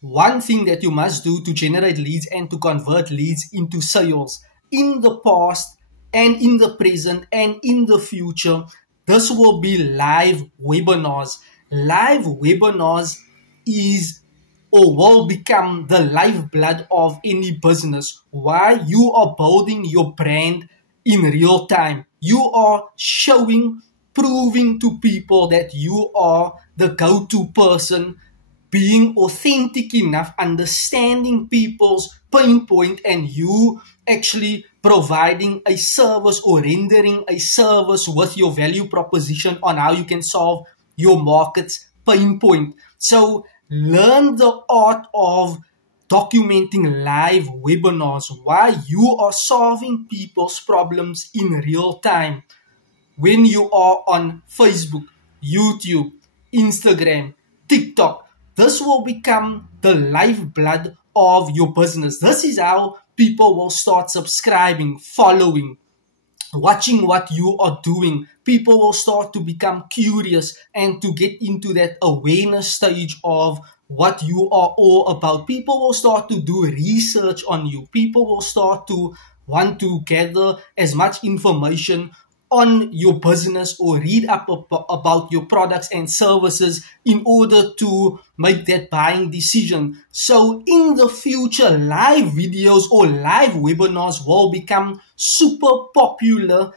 one thing that you must do to generate leads and to convert leads into sales in the past and in the present and in the future, this will be live webinars. Live webinars is or will become the lifeblood of any business. Why? You are building your brand in real time. You are showing, proving to people that you are the go-to person, being authentic enough, understanding people's pain point, and you actually providing a service or rendering a service with your value proposition on how you can solve your market's pain point. So learn the art of documenting live webinars, why you are solving people's problems in real time. When you are on Facebook, YouTube, Instagram, TikTok, this will become the lifeblood of your business. This is how people will start subscribing, following, watching what you are doing. People will start to become curious and to get into that awareness stage of what you are all about. People will start to do research on you. People will start to want to gather as much information on your business or read up about your products and services in order to make that buying decision. So in the future, live videos or live webinars will become super popular,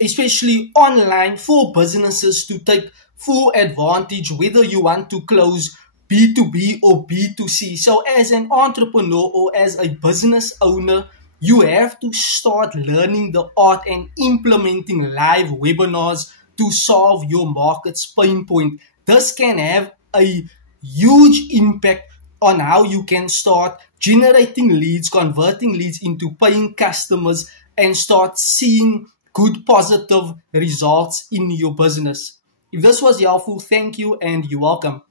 especially online, for businesses to take full advantage, whether you want to close B2B or B2C. So as an entrepreneur or as a business owner, you have to start learning the art and implementing live webinars to solve your market's pain point. This can have a huge impact on how you can start generating leads, converting leads into paying customers, and start seeing good positive results in your business. If this was helpful, thank you and you're welcome.